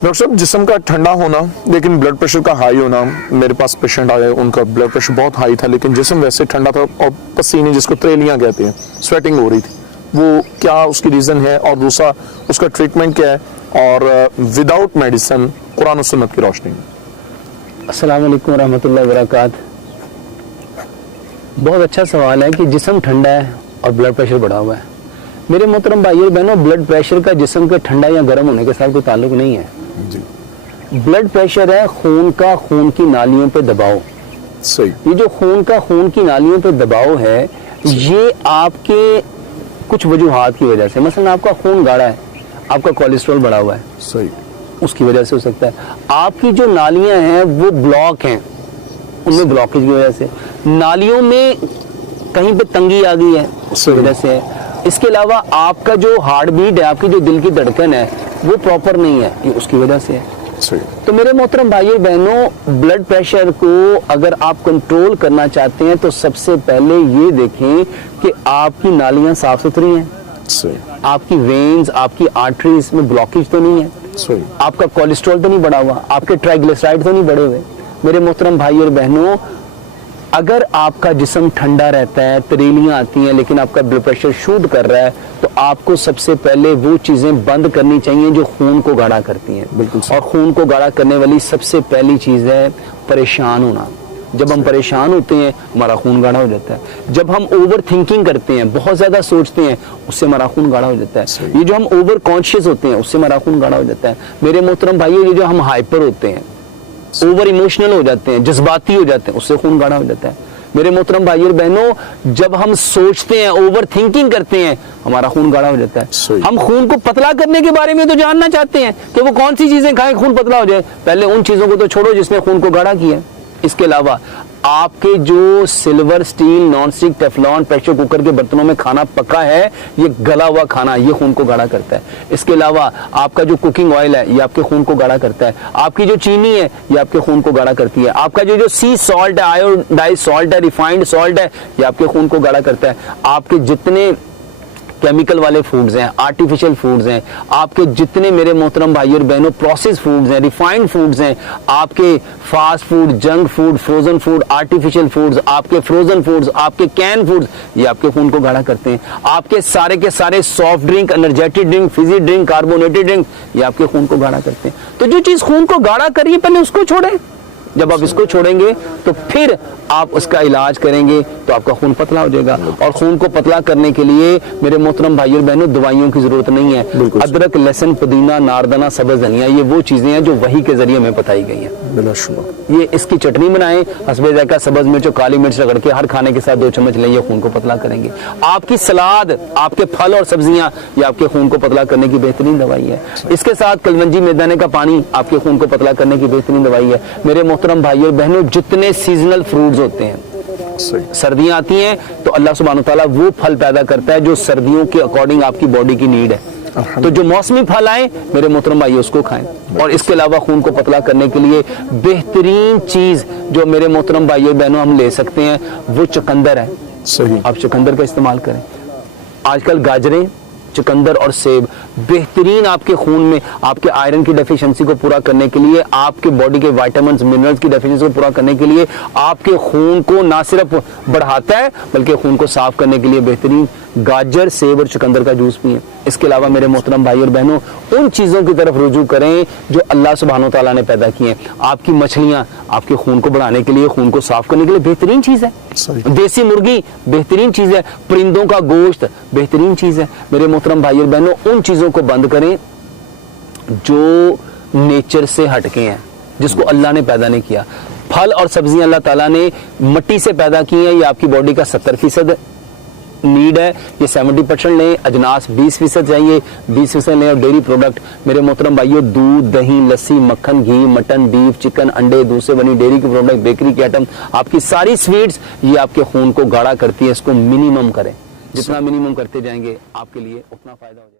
Doctor साहब, जिस्म का ठंडा होना लेकिन ब्लड प्रेशर का हाई होना, मेरे पास पेशेंट आए, उनका ब्लड प्रेशर बहुत हाई था लेकिन जिस्म वैसे ठंडा था और पसीने जिसको त्रेलियां कहते हैं, स्वेटिंग हो रही थी, वो क्या उसकी रीज़न है और दूसरा उसका ट्रीटमेंट क्या है और विदाउट मेडिसिन कुरान और सुन्नत की रोशनी में। अस्सलाम वालेकुम रहमतुल्लाहि व बरकातहू। बहुत अच्छा सवाल है कि जिस्म ठंडा है और ब्लड प्रेशर बढ़ा हुआ है। मेरे मोहतरम भाई और बहनों, ब्लड प्रेशर का जिस्म के ठंडा या गर्म होने के साथ कोई ताल्लुक नहीं है जी। ब्लड प्रेशर है खून का खून की नालियों पे दबाव। सही। ये जो खून का खून की नालियों पे दबाव है, ये आपके कुछ वजूहात की वजह से, मसलन आपका खून गाढ़ा है, आपका कोलेस्ट्रॉल बढ़ा हुआ है, सही, उसकी वजह से हो सकता है। आपकी जो नालियां हैं वो ब्लॉक हैं, उनमें ब्लॉकेज की वजह से, नालियों में कहीं पे तंगी आ गई है, उसकी वजह से है। इसके अलावा आपका जो हार्ट बीट है, आपकी जो दिल की धड़कन है, वो प्रॉपर नहीं है, ये उसकी वजह से है। सही। तो मेरे मोहतरम भाइयों बहनों, ब्लड प्रेशर को अगर आप कंट्रोल करना चाहते हैं तो सबसे पहले ये देखें कि आपकी नालियां साफ सुथरी हैं, सही, आपकी वेन्स, आपकी आर्टरीज में ब्लॉकेज तो नहीं है, सही, आपका कोलेस्ट्रॉल तो नहीं बढ़ा हुआ, आपके ट्राइग्लिसराइड तो नहीं बढ़े हुए। मेरे मोहतरम भाइयों और बहनों, अगर आपका जिस्म ठंडा रहता है, तरेलियां आती हैं लेकिन आपका ब्लड प्रेशर शूट कर रहा है, तो आपको सबसे पहले वो चीजें बंद करनी चाहिए जो खून को गाढ़ा करती हैं। बिल्कुल। और खून को गाढ़ा करने वाली सबसे पहली चीज है परेशान होना। जब हम परेशान होते हैं हमारा खून गाढ़ा हो जाता है। जब हम ओवर थिंकिंग करते हैं, बहुत ज्यादा सोचते हैं, उससे हमारा खून गाढ़ा हो जाता है। ये जो हम ओवर कॉन्शियस होते हैं, उससे हमारा खून गाढ़ा हो जाता है। मेरे मोहतरम भाइयों, ये जो हम हाइपर होते हैं, ओवर इमोशनल हो जाते हैं, जज्बाती हो जाते हैं, उससे खून गाढ़ा हो जाता है। मेरे मोहतरम भाइयों और बहनों, जब हम सोचते हैं, ओवर थिंकिंग करते हैं, हमारा खून गाढ़ा हो जाता है। हम खून को पतला करने के बारे में तो जानना चाहते हैं कि वो कौन सी चीजें खाएं खून पतला हो जाए। पहले उन चीजों को तो छोड़ो जिसने खून को गाढ़ा किया। इसके अलावा आपके जो silver, steel, non stick, Teflon, pressure cooker के बर्तनों में खाना पका है, ये गला हुआ खाना, ये खून को गाढ़ा करता है। इसके अलावा आपका जो कुकिंग ऑयल है, ये आपके खून को गाढ़ा करता है। आपकी जो चीनी है, ये आपके खून को गाढ़ा करती है। आपका जो सी सॉल्ट है, आयोडाइज सॉल्ट है, रिफाइंड सॉल्ट है, ये आपके खून को गाढ़ा करता है। आपके जितने केमिकल वाले फूड्स हैं, आर्टिफिशियल फूड्स हैं, आपके जितने मेरे मोहतरम भाई और बहनों प्रोसेस फूड्स हैं, रिफाइंड फूड्स हैं, आपके fast food, junk food, frozen food, artificial foods, आपके फ्रोजन फूड्स, आपके कैन फूड्स, ये आपके खून को गाढ़ा करते हैं। आपके सारे के सारे soft drink, energetic drink, Fiji drink, carbonated drink, ये आपके खून को गाढ़ा करते हैं। तो जो चीज खून को गाढ़ा करिए, पहले उसको छोड़ें। जब आप इसको छोड़ेंगे तो फिर आप उसका इलाज करेंगे तो आपका खून पतला हो जाएगा। और खून को पतला करने के लिए मेरे मोहतरम भाइयों और बहनों, दवाइयों की जरूरत नहीं है। अदरक, लहसुन, पुदीना, नारदाना, सब्ज धनिया, ये वो चीजें हैं जो वही के जरिए हमें बताई गई हैं। बिल्कुल। ये इसकी चटनी बनाएं, हस्बे जायका सब्ज मिर्च और काली मिर्च रगड़ के हर खाने के साथ 2 चम्मच लें, ये खून को पतला करेंगे। आपकी सलाद, आपके फल और सब्जियां, ये आपके खून को पतला करने की बेहतरीन दवाई है। इसके साथ कलवंजी मैदाने का पानी आपके खून को पतला करने की बेहतरीन दवाई है। मेरे मोहतरम भाइयों और बहनों, जितने सीजनल फ्रूट्स होते हैं, सर्दियां आती हैं तो अल्लाह सुब्हानो तआला वो फल पैदा करता है जो सर्दियों के अकॉर्डिंग आपकी बॉडी की नीड है। तो जो मौसमी फल आए मेरे मोहतरम भाई, उसको खाएं। और इसके अलावा खून को पतला करने के लिए बेहतरीन चीज जो मेरे मोहतरम भाई और बहनों हम ले सकते हैं, वो चुकंदर है। सही। आप चुकंदर का इस्तेमाल करें। आजकल गाजरें, चुकंदर और सेब बेहतरीन आपके खून में आपके आयरन की डेफिशिएंसी को पूरा करने के लिए, आपके बॉडी के विटामिन्स, मिनरल्स की डेफिशिएंसी को पूरा करने के लिए, आपके खून को ना सिर्फ बढ़ाता है बल्कि खून को साफ करने के लिए बेहतरीन गाजर, सेब और चुकंदर का जूस पिएं। इसके अलावा मेरे मोहतरम भाई और बहनों, उन चीजों की तरफ रुजू करें जो अल्लाह सुब्हानो तआला ने पैदा की हैं। आपकी मछलियां आपके खून को बढ़ाने के लिए, खून को साफ करने के लिए बेहतरीन चीज है। देसी मुर्गी बेहतरीन चीज है। परिंदों का गोश्त बेहतरीन चीज है। मेरे मोहतरम भाई और बहनों, उन चीजों को बंद करें जो नेचर से हटके हैं, जिसको अल्लाह ने पैदा नहीं किया। फल और सब्जियां अल्लाह ताला ने मट्टी से पैदा की हैं, ये आपकी बॉडी का 70% नीड है, ये 70% लें। अजनास 20% चाहिए, 20% लें। और डेयरी प्रोडक्ट मेरे मोहतरम भाइयों, दूध, दही, लस्सी, मक्खन, घी, मटन, बीफ, चिकन, अंडे, दूध से बनी डेयरी के प्रोडक्ट, बेकरी के आइटम, आपकी सारी स्वीट्स, ये आपके खून को गाढ़ा करती है। इसको मिनिमम करें। जितना मिनिमम करते जाएंगे आपके लिए उतना फायदा हो जाएगा।